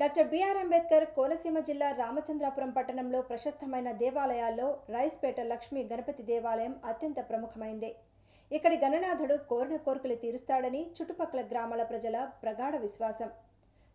Doctor BR Ambedkar Konaseema జిల్లా రామచంద్రాపురం పట్టణంలో ప్రశస్తమైన దేవాలయాల్లో రైస్పేట లక్ష్మీ గణపతి దేవాలయం అత్యంత ప్రముఖమైంది. ఇక్కడి గణనాథుడు కోరిన కోరికలు తీరుస్తాడని చుట్టుపక్కల గ్రామాల ప్రజల ప్రగాఢ విశ్వాసం.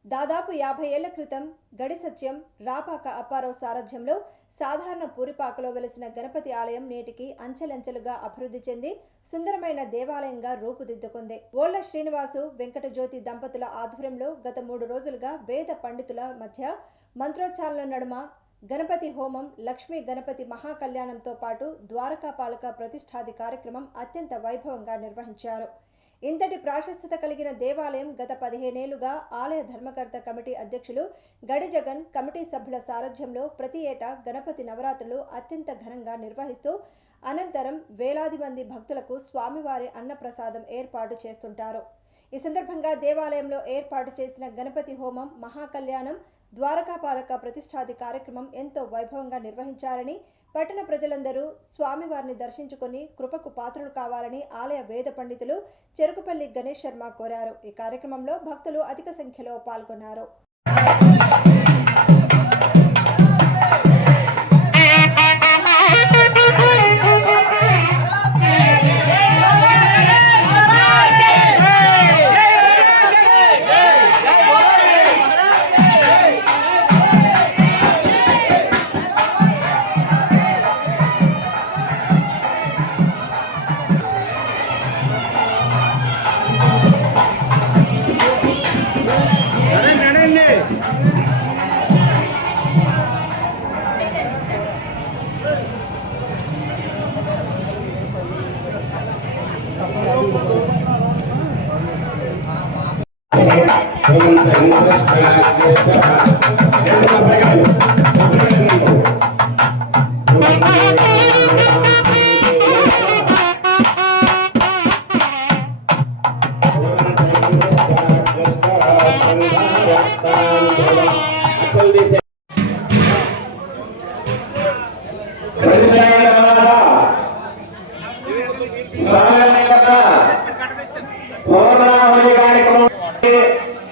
దాదాపు యాభై ఏళ్ళ క్రితం గడి సత్యం రాపాక అప్పారావు సారథ్యంలో సాధారణ పూరిపాకలో వెలిసిన గణపతి ఆలయం నేటికి అంచెలంచెలుగా అభివృద్ధి చెంది సుందరమైన దేవాలయంగా రూపుదిద్దుకుంది. ఓళ్ళ శ్రీనివాసు వెంకటజ్యోతి దంపతుల ఆధ్వర్యంలో గత మూడు రోజులుగా వేద పండితుల మధ్య మంత్రోచ్చారణ నడుమ గణపతి హోమం లక్ష్మీ గణపతి మహాకళ్యాణంతో పాటు ద్వారకాపాలక ప్రతిష్టాది కార్యక్రమం అత్యంత వైభవంగా నిర్వహించారు. ఇంతటి ప్రాశస్త్యత కలిగిన దేవాలయం గత పదిహేనేళ్ళుగా ఆలయ ధర్మకర్త కమిటీ అధ్యక్షులు గడిజగన్ కమిటీ సభ్యుల సారథ్యంలో ప్రతి ఏటా గణపతి నవరాత్రులు అత్యంత ఘనంగా నిర్వహిస్తూ అనంతరం వేలాది మంది భక్తులకు స్వామివారి అన్నప్రసాదం ఏర్పాటు చేస్తుంటారు. ఈ సందర్భంగా దేవాలయంలో ఏర్పాటు చేసిన గణపతి హోమం మహాకళ్యాణం ద్వారకాపాలక ప్రతిష్టాది కార్యక్రమం ఎంతో వైభవంగా నిర్వహించారని పట్టణ ప్రజలందరూ స్వామివారిని దర్శించుకుని కృపకు పాత్రలు కావాలని ఆలయ వేద పండితులు చెరుకుపల్లి గణేష్ శర్మ కోరారు. ఈ కార్యక్రమంలో భక్తులు అధిక సంఖ్యలో పాల్గొన్నారు. Amen.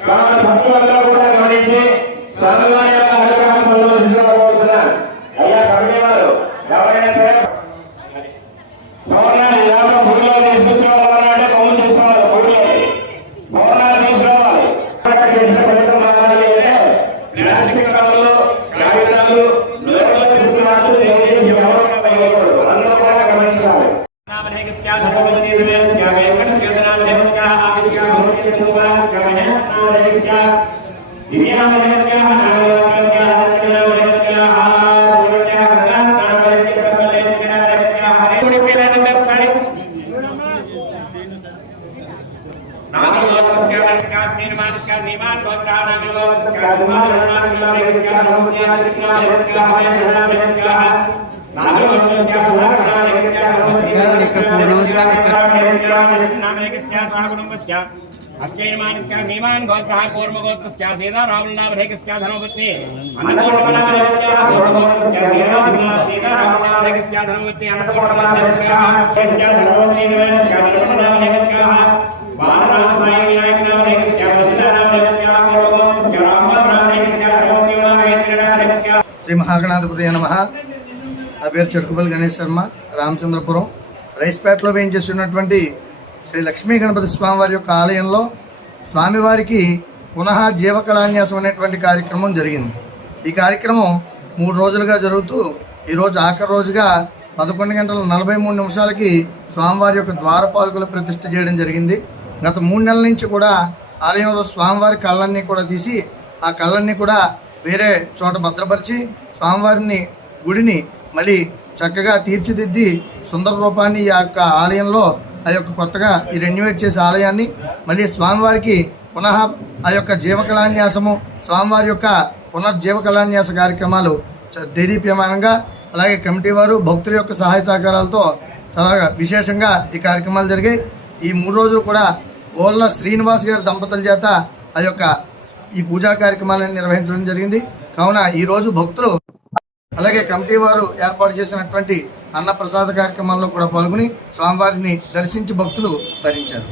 మన భక్తులందరూ కూడా గమనించి స్వామివారి యొక్క అనుగ్రహంలో తీసుకోబోతున్నారు అయ్యా కమిటీ వారు ఎవరైనా సరే नाम एक स्या ఒకసారి अस्कैर्मानस्का नीमान् गोत्रः कूर्मगोत्रस्या सीता रावणनामधेकस्या धर्मपत्नी अन्नपूर्णमलामधेकस्या कूर्मगोत्रस्या सीता रावणनामधेकस्या धर्मपत्नी अन्नपूर्णमलामधेकस्या धर्मपत्नी निवेदस्या निर्मलामधेकस्या बालरामसाई विनायकनामधेकस्या वसितानामधेकस्या कूर्मगोत्रस्या रामभद्रामधेकस्या धर्मपत्नी नामधेकस्या శ్రీ మహాగణాధిపతి నమ నా పేరు చెరుకుపల్లి గణేష్ శర్మ రామచంద్రపురం రైస్పేటలో వేయించేస్తున్నటువంటి శ్రీ లక్ష్మీ గణపతి స్వామివారి యొక్క ఆలయంలో స్వామివారికి పునః జీవకళాన్యాసం అనేటువంటి కార్యక్రమం జరిగింది. ఈ కార్యక్రమం మూడు రోజులుగా జరుగుతూ ఈరోజు ఆఖరి రోజుగా పదకొండు గంటల నలభై మూడు నిమిషాలకి స్వామివారి యొక్క ద్వారపాలకులు ప్రతిష్ఠ చేయడం జరిగింది. గత మూడు నెలల నుంచి కూడా ఆలయంలో స్వామివారి కళ్ళన్నీ కూడా తీసి ఆ కళ్ళన్నీ కూడా వేరే చోట భద్రపరిచి స్వామివారిని గుడిని మళ్ళీ చక్కగా తీర్చిదిద్ది సుందర రూపాన్ని ఈ యొక్క ఆలయంలో ఆ యొక్క కొత్తగా ఈ రెన్యువేట్ చేసే ఆలయాన్ని మళ్ళీ స్వామివారికి పునః ఆ యొక్క జీవకళాన్యాసము స్వామివారి యొక్క పునర్జీవకళాన్యాస కార్యక్రమాలు దేదీప్యమానంగా అలాగే కమిటీ వారు భక్తుల యొక్క సహాయ సహకారాలతో చాలా విశేషంగా ఈ కార్యక్రమాలు జరిగాయి. ఈ మూడు రోజులు కూడా ఓళ్ళ శ్రీనివాస్ గారి దంపతుల చేత ఆ యొక్క ఈ పూజా కార్యక్రమాలను నిర్వహించడం జరిగింది. కావున ఈరోజు భక్తులు అలాగే కమిటీ వారు ఏర్పాటు చేసినటువంటి అన్నప్రసాద కార్యక్రమాల్లో కూడా పాల్గొని స్వామివారిని దర్శించి భక్తులు తరించారు.